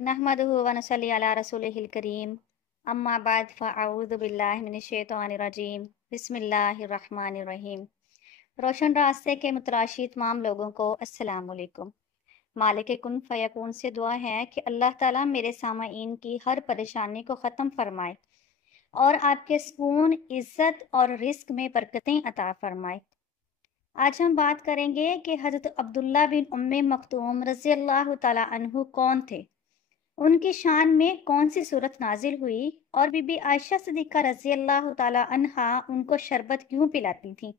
नहमदुहु व नसल्ली अला रसूलिहिल करीम अम्मा बाद फ़अऊज़ु बिल्लाहि मिनश शैतानिर रजीम बिस्मिल्लाहिर रहमानिर रहीम। रोशन रास्ते के मुतलाशी तमाम लोगों को अस्सलाम वालेकुम। मालिक कुन फ़यकून से दुआ है कि अल्लाह ताला मेरे सामईन की हर परेशानी को ख़त्म फरमाए और आपके सुकून, इज़्ज़त और रिज़्क में बरकतें अता फरमाए। आज हम बात करेंगे कि हज़रत अब्दुल्ला बिन उम्मे मक्तूम रज़ियल्लाहु ताला अन्हु कौन थे, उनकी शान में कौन सी सूरत नाजिल हुई और बीबी आयशा सिद्दीक़ा रज़ियल्लाहु ताला अन्हा उनको शरबत क्यों पिलाती थीं,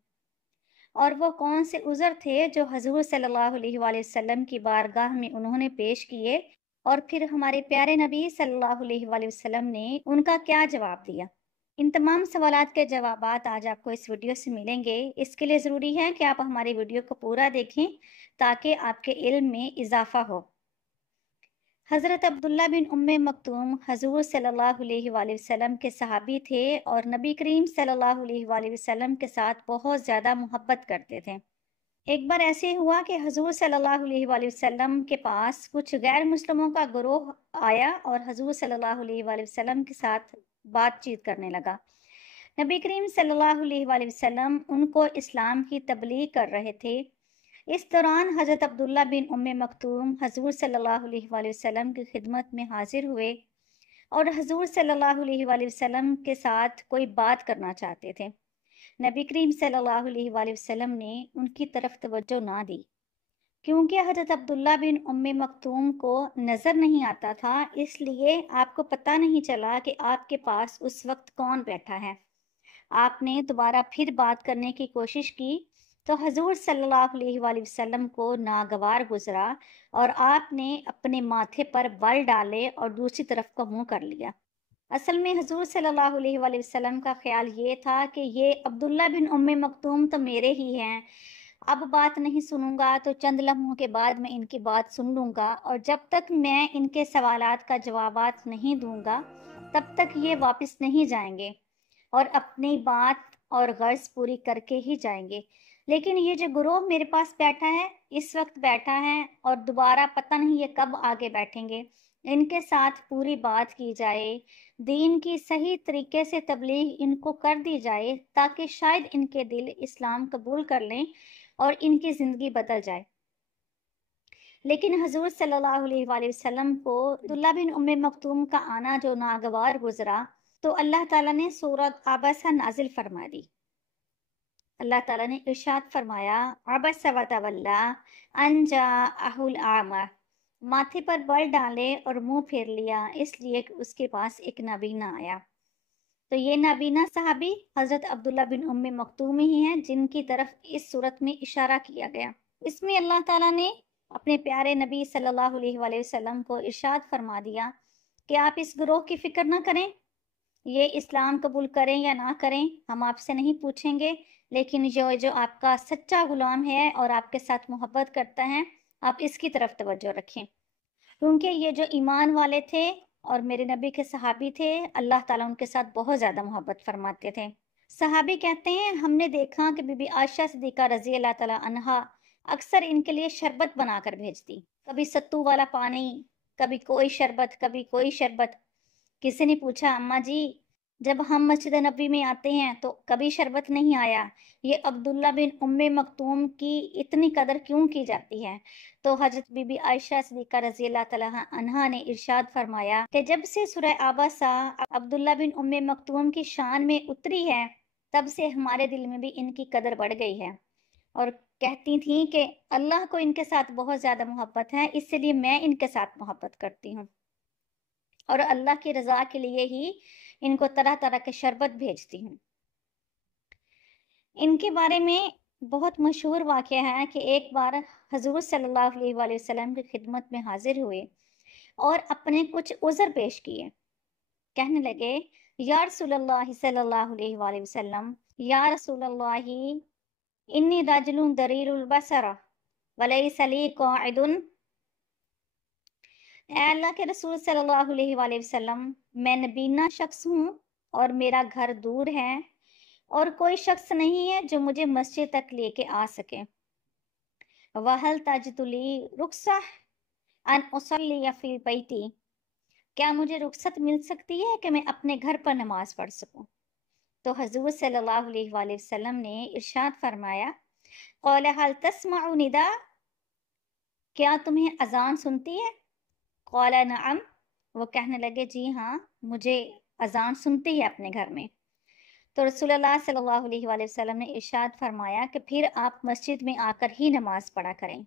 और वो कौन से उज़र थे जो हजूर सल्लल्लाहु अलैहि वसल्लम की बारगाह में उन्होंने पेश किए और फिर हमारे प्यारे नबी सल्लल्लाहु अलैहि वसल्लम ने उनका क्या जवाब दिया। इन तमाम सवालात के जवाबात आज आपको इस वीडियो से मिलेंगे। इसके लिए ज़रूरी है कि आप हमारी वीडियो को पूरा देखें ताकि आपके इल्म में इजाफा हो। हज़रत अब्दुल्ला बिन उम्मे मक्तूम हजूर सल्लल्लाहु अलैहि वसल्लम के सहाबी थे और नबी करीम सल्लल्लाहु अलैहि वसल्लम के साथ बहुत ज़्यादा मोहब्बत करते थे। एक बार ऐसे हुआ कि हजूर सल्लल्लाहु अलैहि वसल्लम के पास कुछ गैर मुस्लिमों का गिरोह आया और हजूर सल्लल्लाहु अलैहि वसल्लम के साथ बातचीत करने लगा। नबी करीम सल्लल्लाहु अलैहि वसल्लम उनको इस्लाम की तबलीग कर रहे थे। इस दौरान हज़रत अब्दुल्ला बिन उम्मे मक्तूम हजूर सल्लल्लाहु अलैहि वसल्लम की खिदमत में हाजिर हुए और हजूर सल्लल्लाहु अलैहि वसल्लम के साथ कोई बात करना चाहते थे। नबी करीम सल्लल्लाहु अलैहि वसल्लम ने उनकी तरफ तवज्जो ना दी, क्योंकि हज़रत अब्दुल्ला बिन उम्मे मक्तूम को नज़र नहीं आता था, इसलिए आपको पता नहीं चला कि आपके पास उस वक्त कौन बैठा है। आपने दोबारा फिर बात करने की कोशिश की तो हजूर सल्लल्लाहु अलैहि वसल्लम को नागवार गुजरा और आपने अपने माथे पर बल डाले और दूसरी तरफ को मुंह कर लिया। असल में हजूर सल्लल्लाहु अलैहि वसल्लम का ख्याल ये था कि ये अब्दुल्ला बिन उम्मे मक्तूम तो मेरे ही हैं, अब बात नहीं सुनूंगा तो चंद लम्हों के बाद मैं इनकी बात सुन लूंगा और जब तक मैं इनके सवालात का जवाबात नहीं दूंगा तब तक ये वापस नहीं जाएंगे और अपनी बात और गर्ज पूरी करके ही जाएंगे। लेकिन ये जो गुरोह मेरे पास बैठा है, इस वक्त बैठा है और दोबारा पता नहीं ये कब आगे बैठेंगे, इनके साथ पूरी बात की जाए, दीन की सही तरीके से तबलीग इनको कर दी जाए ताकि शायद इनके दिल इस्लाम कबूल कर लें और इनकी ज़िंदगी बदल जाए। लेकिन हजूर सल्लल्लाहु अलैहि वसल्लम को अब्दुल्ला बिन उम्मे मक्तूम का आना जो नागवार गुजरा तो अल्लाह ताला ने सूरत आबसा नाजिल फरमा दी। अल्लाह ताला ने इरशाद फरमाया, अबस व तवल्ला अन जाअहुल आमा, माथे पर बल डाले और मुंह फेर लिया इसलिए कि उसके पास एक नबीना आया। तो ये नबीना सहाबी हजरत अब्दुल्ला बिन उम्मे मक्तूम ही हैं जिनकी तरफ इस सूरत में इशारा किया गया। इसमें अल्लाह ताला ने अपने प्यारे नबी सल्लल्लाहु अलैहि वसल्लम को इरशाद फरमा दिया कि आप इस गिरोह की फिक्र ना करें, ये इस्लाम कबूल करें या ना करें हम आपसे नहीं पूछेंगे, लेकिन जो आपका सच्चा गुलाम है और आपके साथ मोहब्बत करता है, आप इसकी तरफ तवज्जो रखें, क्योंकि ये जो ईमान वाले थे और मेरे नबी के सहाबी थे, अल्लाह ताला उनके साथ बहुत ज़्यादा मोहब्बत फरमाते थे। सहाबी कहते हैं, हमने देखा कि बीबी आयशा सिद्दीक़ा रज़ी अल्लाह ताला अन्हा अक्सर इनके लिए शरबत बनाकर भेजती, कभी सत्तू वाला पानी, कभी कोई शरबत, कभी कोई शरबत। किसी ने पूछा, अम्मा जी जब हम मस्जिद नबी में आते हैं तो कभी शरबत नहीं आया, ये अब्दुल्ला बिन उम्मे मक्तूम की इतनी कदर क्यों की जाती है? तो हजरत बीबी आयशा सिद्दीक़ा रज़ी अल्लाह तआला अन्हा ने इरशाद फरमाया कि जब से सूरह आबसा अब्दुल्ला बिन उम्मे मक्तूम की शान में उतरी है, तब से हमारे दिल में भी इनकी कदर बढ़ गई है और कहती थी कि अल्लाह को इनके साथ बहुत ज़्यादा मोहब्बत है, इसलिए मैं इनके साथ मोहब्बत करती हूँ और अल्लाह की रज़ा के लिए ही इनको तरह तरह के शरबत भेजती हूँ। इनके बारे में बहुत मशहूर वाक़या है कि एक बार हजूर सल्लल्लाहु अलैहि वसल्लम की खिदमत में हाजिर हुए और अपने कुछ उज़र पेश किए। कहने लगे, या रसूलल्लाह सल्लल्लाहु अलैहि वसल्लम, या रसूलल्लाह इन्नी रजुलुन दरीरुल बसर वलैसा ली क़ाइदुन। ए अल्लाह के रसूल सल्लल्लाहु अलैहि वसल्लम, मैं नबीना शख्स हूँ और मेरा घर दूर है और कोई शख्स नहीं है जो मुझे मस्जिद तक लेके आ सके। वहल तजदुली रुख्सा अन उसल्ली फी बैती, क्या मुझे रुख्सत मिल सकती है कि मैं अपने घर पर नमाज पढ़ सकूं? तो हजूर सल्लल्लाहु अलैहि वसल्लम ने इरशाद फरमाया, क़ाल हल तस्मउ निदा, क्या तुम्हें अजान सुनती है? क़ाल नअम, वो कहने लगे जी हाँ, मुझे अजान सुनती है अपने घर में। तो रसूलुल्लाह सल्लल्लाहु अलैहि वसल्लम ने इरशाद फरमाया कि फिर आप मस्जिद में आकर ही नमाज पढ़ा करें।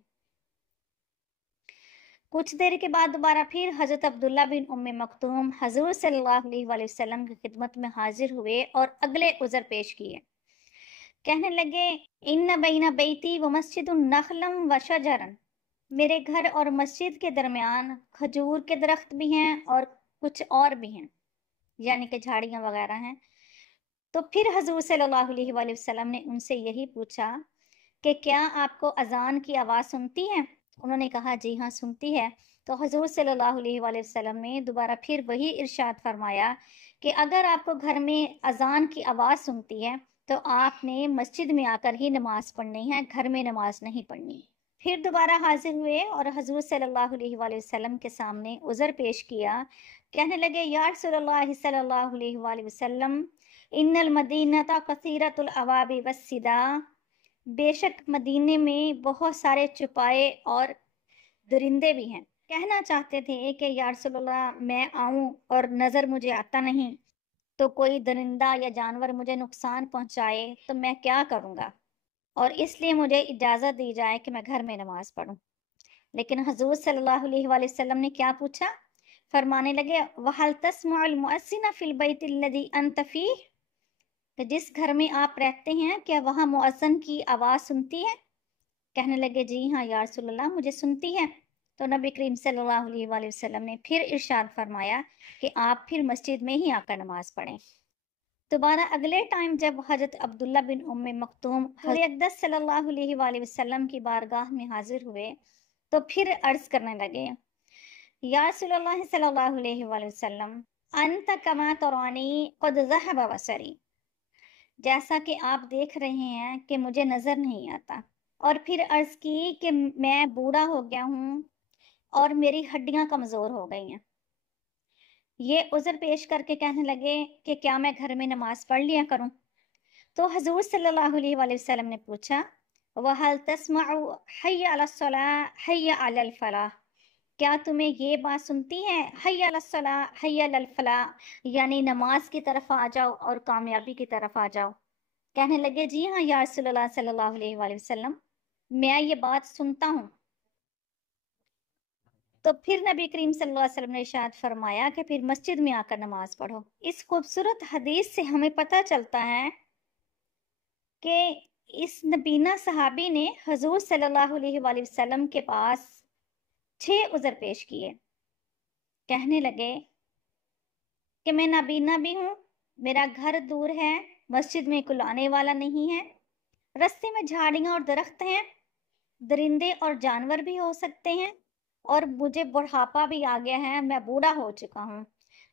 कुछ देर के बाद दोबारा फिर हज़रत अब्दुल्ला बिन उम्मे मक्तूम हजूर सल्लल्लाहु अलैहि वसल्लम की खिदमत में हाजिर हुए और अगले उज़र पेश किए। कहने लगे, इन्न बैना बैती व मस्जिदुन नखलम व शजरन, मेरे घर और मस्जिद के दरमियान खजूर के दरख्त भी हैं और कुछ और भी हैं, यानी कि झाड़ियाँ वगैरह हैं। तो फिर हजूर सल्लल्लाहु अलैहि वसल्लम ने उनसे यही पूछा कि क्या आपको अजान की आवाज़ सुनती है? उन्होंने कहा जी हाँ सुनती है। तो हजूर सल्लल्लाहु अलैहि वसल्लम ने दोबारा फिर वही इरशाद फरमाया कि अगर आपको घर में अजान की आवाज़ सुनती है तो आपने मस्जिद में आकर ही नमाज पढ़नी है, घर में नमाज नहीं पढ़नी। फिर दोबारा हाजिर हुए और हजूर सल्लल्लाहु अलैहि वसल्लम के सामने उज़र पेश किया। कहने लगे, या रसूलल्लाह सल्लल्लाहु अलैहि वसल्लम, इन्नल मदीनता कसीरतुल अवाबि वस्सिदा, बेशक मदीने में बहुत सारे चुपाए और दरिंदे भी हैं। कहना चाहते थे कि या रसूलल्लाह, मैं आऊं और नज़र मुझे आता नहीं, तो कोई दरिंदा या जानवर मुझे नुकसान पहुंचाए तो मैं क्या करूंगा, और इसलिए मुझे इजाज़त दी जाए कि मैं घर में नमाज पढ़ूं। लेकिन हजूर सल्लल्लाहु अलैहि वसल्लम ने क्या पूछा? फरमाने लगे, वहल तस्मउल मुअज्जिन फिल बैतिल्लज़ी अंत फीह, कि जिस घर में आप रहते हैं क्या वहाँ मुअज्जिन की आवाज़ सुनती है? कहने लगे जी हाँ या रसूलल्लाह, मुझे सुनती है। तो नबी करीम सल्लल्लाहु अलैहि वसल्लम ने फिर इरशाद फरमाया कि आप फिर मस्जिद में ही आकर नमाज पढ़ें। दोबारा अगले टाइम जब हजरत अब्दुल्ला बिन उम्मे मक्तूम हज़रत अक़दस सल्लल्लाहु अलैहि वसल्लम की बारगाह में हाजिर हुए तो फिर अर्ज करने लगे, या रसूलल्लाह सल्लल्लाहु अलैहि वसल्लम, अंत कमा तरानी क़द ज़हब बसरी, जैसा कि आप देख रहे हैं कि मुझे नज़र नहीं आता। और फिर अर्ज की कि मैं बूढ़ा हो गया हूँ और मेरी हड्डियां कमज़ोर हो गई हैं। ये उज़र पेश करके कहने लगे कि क्या मैं घर में नमाज पढ़ लिया करूं? तो हजूर सल्लल्लाहु अलैहि वसल्लम ने पूछा, वहल तस्मउ हय्या अलस्सलाह हय्या अलल फलाह, क्या तुम्हें ये बात सुनती है, हय्या अलस्सलाह हय्या अलल फलाह, यानी नमाज की तरफ आ जाओ और कामयाबी की तरफ आ जाओ। कहने लगे जी हाँ या रसूलल्लाह सल्लल्लाहु अलैहि वसल्लम, मैं ये बात सुनता हूँ। तो फिर नबी करीम सल्लल्लाहु अलैहि वसल्लम ने इरशाद फरमाया कि फिर मस्जिद में आकर नमाज पढ़ो। इस खूबसूरत हदीस से हमें पता चलता है कि इस नबीना सहाबी ने हजूर सल्लल्लाहु अलैहि वसल्लम के पास 6 उज़र पेश किए। कहने लगे कि मैं नबीना भी हूँ, मेरा घर दूर है, मस्जिद में कोई आने वाला नहीं है, रास्ते में झाड़ियाँ और दरख्त हैं, दरिंदे और जानवर भी हो सकते हैं, और मुझे बुढ़ापा भी आ गया है, मैं बूढ़ा हो चुका हूँ।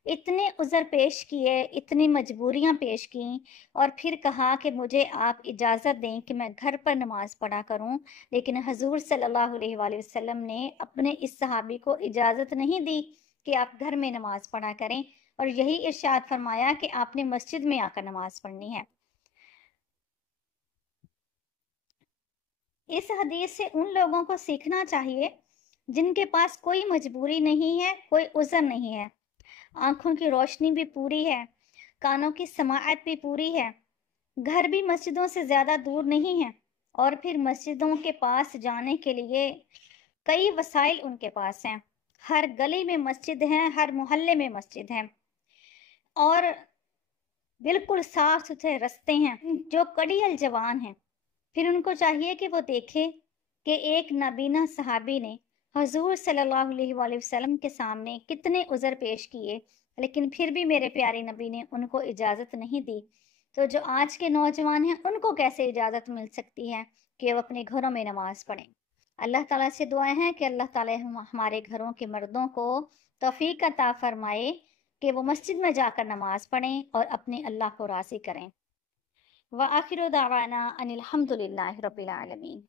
इतने उज़र पेश किए, इतनी मजबूरियां पेश की, और फिर कहा कि मुझे आप इजाज़त दें कि मैं घर पर नमाज पढ़ा करूं। लेकिन हजूर सल्लल्लाहु अलैहि वसल्लम ने अपने इस सहाबी को इजाज़त नहीं दी कि आप घर में नमाज पढ़ा करें, और यही इरशाद फरमाया कि आपने मस्जिद में आकर नमाज पढ़नी है। इस हदीस से उन लोगों को सीखना चाहिए जिनके पास कोई मजबूरी नहीं है, कोई उज़र नहीं है, आंखों की रोशनी भी पूरी है, कानों की समाअत भी पूरी है, घर भी मस्जिदों से ज़्यादा दूर नहीं है, और फिर मस्जिदों के पास जाने के लिए कई वसाइल उनके पास हैं। हर गली में मस्जिद है, हर मोहल्ले में मस्जिद है, और बिल्कुल साफ सुथरे रास्ते हैं जो कड़ियल जवान हैं। फिर उनको चाहिए कि वो देखे कि एक नाबीना सहाबी ने हजूर सल्लल्लाहु अलैहि वसल्लम के सामने कितने उज़र पेश किए, लेकिन फिर भी मेरे प्यारे नबी ने उनको इजाज़त नहीं दी। तो जो आज के नौजवान हैं उनको कैसे इजाज़त मिल सकती है कि वो अपने घरों में नमाज पढ़ें? अल्लाह ताला से दुआ है कि अल्लाह ताला हमारे घरों के मर्दों को तौफीक अता फरमाए कि वो मस्जिद में जाकर नमाज पढ़ें और अपने अल्लाह को राज़ी करें। व आखिर दावाना अनिल हम्दुलिल्लाहि रब्बिल आलमीन।